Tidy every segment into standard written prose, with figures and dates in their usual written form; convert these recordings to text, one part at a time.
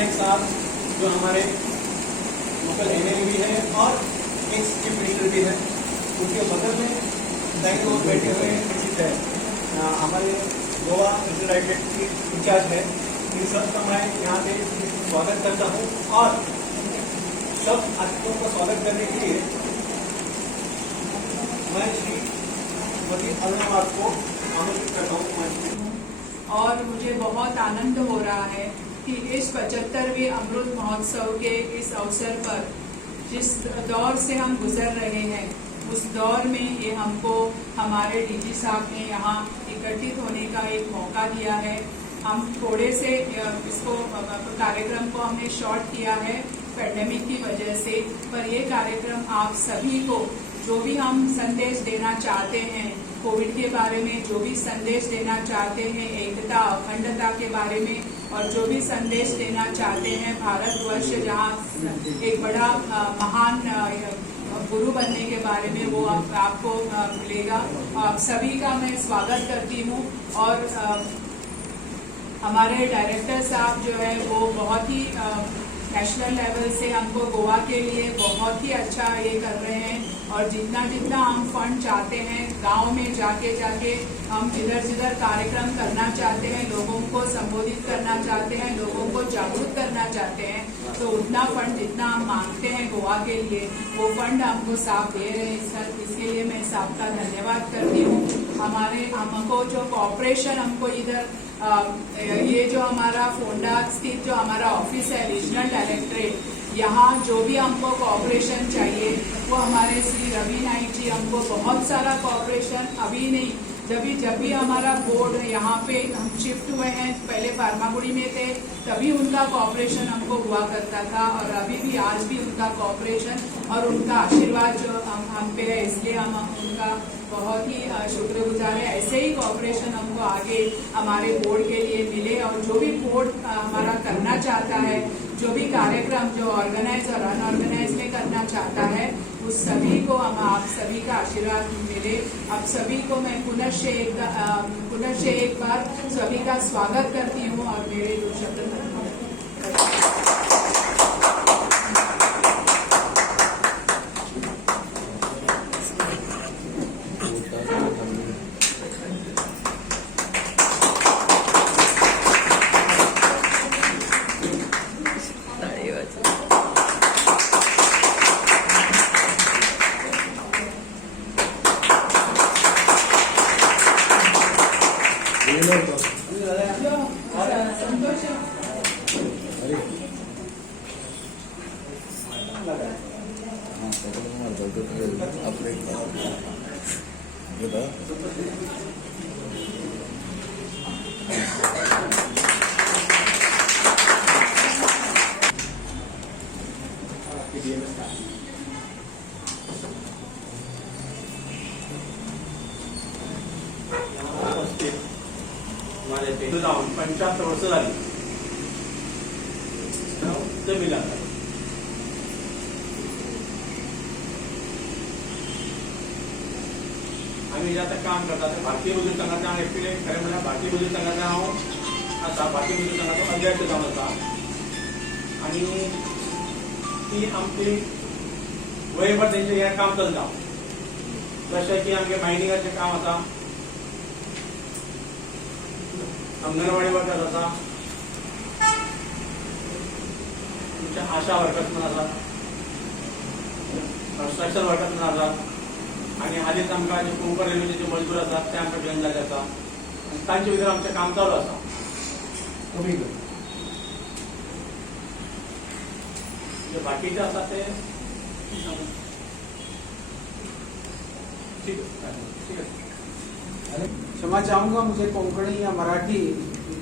एक साहब जो हमारे लोकल एमएलए भी है और एक्स चीफ मिनिस्टर भी है, उनके बगल में दाईं ओर बैठे हुए निश्चित है हमारे गोवा इंटरनेट की इंचार्ज है। इन सबका मैं यहाँ पे स्वागत करता हूँ और सब अतिथियों का स्वागत करने के लिए मैं श्रीमती अरुणा को आमंत्रित करता हूँ। और मुझे बहुत आनंद हो रहा है कि इस 75वें अमृत महोत्सव के इस अवसर पर जिस दौर से हम गुजर रहे हैं उस दौर में ये हमको हमारे डीजी साहब ने यहाँ एकत्रित होने का एक मौका दिया है। हम थोड़े से इसको कार्यक्रम को हमने शॉर्ट किया है पैंडेमिक की वजह से, पर ये कार्यक्रम आप सभी को जो भी हम संदेश देना चाहते हैं कोविड के बारे में, जो भी संदेश देना चाहते हैं एकता अखंडता के बारे में, और जो भी संदेश देना चाहते हैं भारतवर्ष जहाँ एक बड़ा महान गुरु बनने के बारे में, वो आपको मिलेगा। आप सभी का मैं स्वागत करती हूँ। और हमारे डायरेक्टर साहब जो है वो बहुत ही नेशनल लेवल से हमको गोवा के लिए बहुत ही अच्छा ये कर रहे हैं, और जितना जितना हम फंड चाहते हैं गांव में जाके हम जिधर जिधर कार्यक्रम करना चाहते हैं, लोगों को संबोधित करना चाहते हैं, लोगों को जागरूक करना चाहते हैं, तो उतना फंड जितना हम मांगते हैं गोवा के लिए वो फंड हमको साहब दे रहे हैं। इसके लिए मैं साहब का धन्यवाद करती हूँ। हमको जो कॉपरेशन हमको इधर ये जो हमारा फोंडा स्थित जो हमारा ऑफिस है रीजनल डायरेक्टरेट, यहाँ जो भी हमको कॉपरेशन चाहिए वो हमारे श्री रवि नाइक जी हमको बहुत सारा कॉपरेशन अभी नहीं, जब भी हमारा बोर्ड यहाँ पे हम शिफ्ट हुए हैं, पहले फार्मागुड़ी में थे तभी उनका कॉपरेशन हमको हुआ करता था, और अभी भी आज भी उनका कॉपरेशन और उनका आशीर्वाद जो हम पे है, इसलिए हम उनका बहुत ही शुक्रगुजार है। ऐसे ही कॉपरेशन हमको आगे हमारे बोर्ड के लिए मिले, और जो भी बोर्ड हमारा करना चाहता है, जो भी कार्यक्रम जो ऑर्गेनाइज और अनऑर्गेनाइज में करना चाहता है, उस सभी को हम आप सभी का आशीर्वाद मिले। आप सभी को मैं पुनः एक बार सभी का स्वागत करती हूँ और मेरे दो शब्द संतोष माझे ते जाऊन 75 वर्ष झाली ते मिला आम्ही ज्या काम करतात भारतीय मजूर संघटना ऍक्च्युअली खरं म्हणजे भारतीय मजूर संघटना आता भारतीय मजूर संघाचो अध्यक्ष जावन आसा, आणि ती आमची वयभर त्यांचे हे काम चलता, जशें की आमगे मायनिंगाचें काम आसा, अंगणवाडी वर्कर्स आसा, तुमच्या आशा वर्कर्स पण आसात, कन्स्ट्रक्शन वर्कर्स पण आसात, आणि हालींच आमकां जे कोंकण रेल्वेचे जे मजदूर आसात ते आमकां जॉइन जाल्ले आसा, आनी तांचे भितर आमचें काम चालू आसा. जे बाकीचे आसा ते ठीक है. क्षमा चाहूंगा, मुझे कोंकणी या मराठी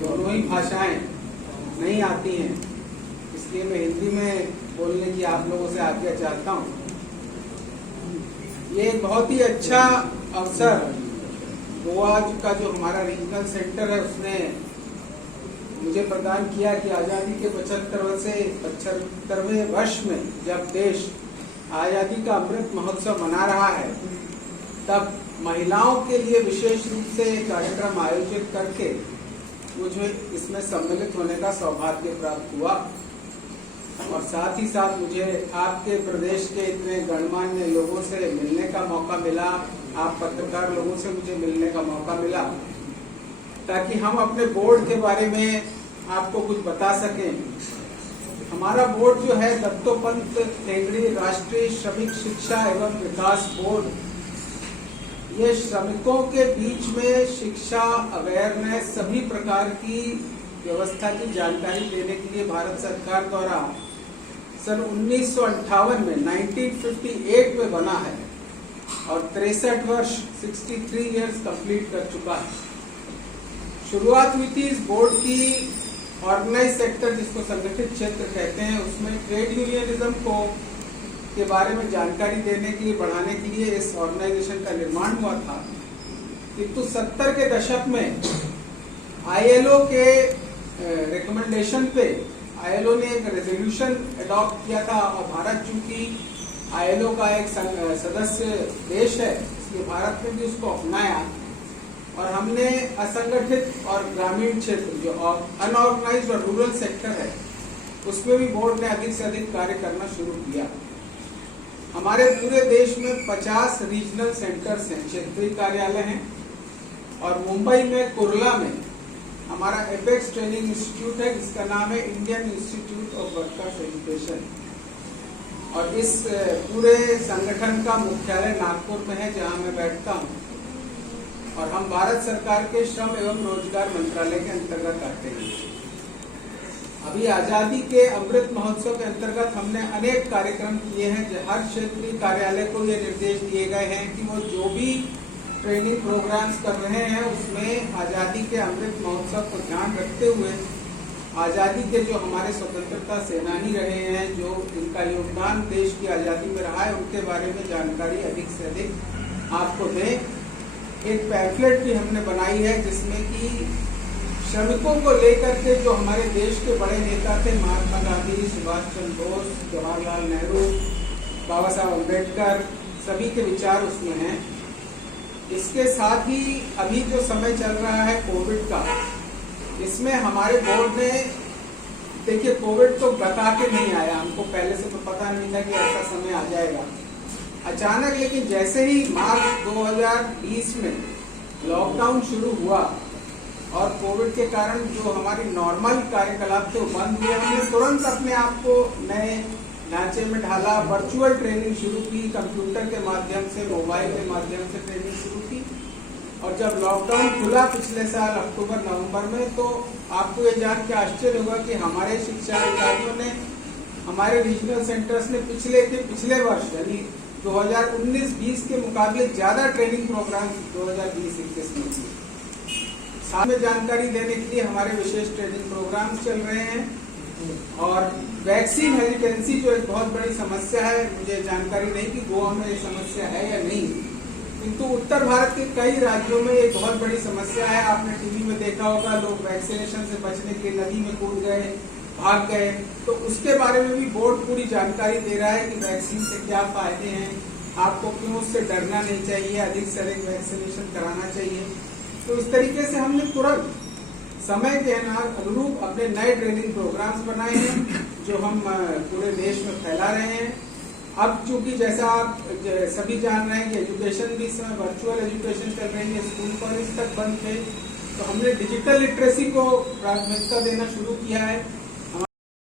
दोनों ही भाषाएं नहीं आती हैं, इसलिए मैं हिंदी में बोलने की आप लोगों से आज्ञा चाहता हूं. ये बहुत ही अच्छा अवसर गोवा का जो हमारा रीजनल सेंटर है उसने मुझे प्रदान किया कि आज़ादी के 75वें वर्ष में जब देश आज़ादी का अमृत महोत्सव मना रहा है, तब महिलाओं के लिए विशेष रूप से कार्यक्रम आयोजित करके मुझे इसमें सम्मिलित होने का सौभाग्य प्राप्त हुआ और साथ ही साथ मुझे आपके प्रदेश के इतने गणमान्य लोगों से मिलने का मौका मिला, आप पत्रकार लोगों से मुझे मिलने का मौका मिला, ताकि हम अपने बोर्ड के बारे में आपको कुछ बता सकें। हमारा बोर्ड जो है दत्तोपंत ठेंगड़ी राष्ट्रीय श्रमिक शिक्षा एवं विकास बोर्ड, ये श्रमिकों के बीच में शिक्षा, अवेयरनेस, सभी प्रकार की व्यवस्था की जानकारी देने के लिए भारत सरकार द्वारा सन 1958 में 1958 में बना है और 63 वर्ष 63 इयर्स कंप्लीट कर चुका है। शुरुआत हुई थी इस बोर्ड की ऑर्गेनाइज सेक्टर, जिसको संगठित क्षेत्र कहते हैं, उसमें ट्रेड यूनियनिज्म को के बारे में जानकारी देने के लिए, बढ़ाने के लिए इस ऑर्गेनाइजेशन का निर्माण हुआ था। किंतु 70 के दशक में ILO के रिकमेंडेशन पे ILO ने एक रेजोल्यूशन अडॉप्ट किया था और भारत चूंकि ILO का एक सदस्य देश है, इसलिए भारत ने भी उसको अपनाया और हमने असंगठित और ग्रामीण क्षेत्र, जो अनऑर्गेनाइज्ड और रूरल सेक्टर है, उसमें भी बोर्ड ने अधिक से अधिक कार्य करना शुरू किया। हमारे पूरे देश में 50 रीजनल सेंटर्स हैं, क्षेत्रीय कार्यालय हैं, और मुंबई में कुर्ला में हमारा एपेक्स ट्रेनिंग इंस्टीट्यूट है, जिसका नाम है Indian institute of workers education, और इस पूरे संगठन का मुख्यालय नागपुर में है, जहां मैं बैठता हूं, और हम भारत सरकार के श्रम एवं रोजगार मंत्रालय के अंतर्गत आते हैं। अभी आजादी के अमृत महोत्सव के अंतर्गत हमने अनेक कार्यक्रम किए हैं। हर क्षेत्रीय कार्यालय को ये निर्देश दिए गए हैं कि वो जो भी ट्रेनिंग प्रोग्राम्स कर रहे हैं उसमें आजादी के अमृत महोत्सव को ध्यान रखते हुए आजादी के जो हमारे स्वतंत्रता सेनानी रहे हैं, जो इनका योगदान देश की आजादी में रहा है, उनके बारे में जानकारी अधिक से अधिक आपको दें। एक पैम्फलेट भी हमने बनाई है जिसमें कि श्रमिकों को लेकर के जो हमारे देश के बड़े नेता थे, महात्मा गांधी, सुभाष चंद्र बोस, जवाहरलाल नेहरू, बाबा साहब अम्बेडकर, सभी के विचार उसमें हैं। इसके साथ ही अभी जो समय चल रहा है कोविड का, इसमें हमारे बोर्ड ने, देखिए कोविड तो बता के नहीं आया, हमको पहले से तो पता नहीं था कि ऐसा समय आ जाएगा अचानक, लेकिन जैसे ही मार्च 2020 में लॉकडाउन शुरू हुआ और कोविड के कारण जो हमारी नॉर्मल कार्यकलाप थे वो बंद हुए, हमने तुरंत अपने आप को नए ढांचे में ढाला, वर्चुअल ट्रेनिंग शुरू की, कंप्यूटर के माध्यम से, मोबाइल के माध्यम से ट्रेनिंग शुरू की। और जब लॉकडाउन खुला पिछले साल अक्टूबर-नवंबर में, तो आपको ये जान के आश्चर्य होगा कि हमारे शिक्षा अधिकारियों ने, हमारे रीजनल सेंटर्स ने पिछले वर्ष यानी 2019-20 के मुकाबले ज्यादा ट्रेनिंग प्रोग्राम 2020-21 में किए। साथ में जानकारी देने के लिए हमारे विशेष ट्रेनिंग प्रोग्राम्स चल रहे हैं। और वैक्सीन हेजिटेंसी जो एक बहुत बड़ी समस्या है, मुझे जानकारी नहीं कि गोवा में ये समस्या है या नहीं, किंतु उत्तर भारत के कई राज्यों में एक बहुत बड़ी समस्या है। आपने टीवी में देखा होगा, लोग वैक्सीनेशन से बचने के लिए नदी में कूद गए, भाग गए, तो उसके बारे में भी बोर्ड पूरी जानकारी दे रहा है कि वैक्सीन से क्या फायदे हैं, आपको क्यों उससे डरना नहीं चाहिए, अधिक से अधिक वैक्सीनेशन कराना चाहिए। तो इस तरीके से हमने तुरंत समय के अनुरूप अपने नए ट्रेनिंग प्रोग्राम्स बनाए हैं, जो हम पूरे देश में फैला रहे हैं। अब चूंकि जैसा आप सभी जान रहे हैं कि एजुकेशन भी इस समय वर्चुअल एजुकेशन चल रही है, स्कूल कॉलेज तक बंद थे, तो हमने डिजिटल लिटरेसी को प्राथमिकता देना शुरू किया है।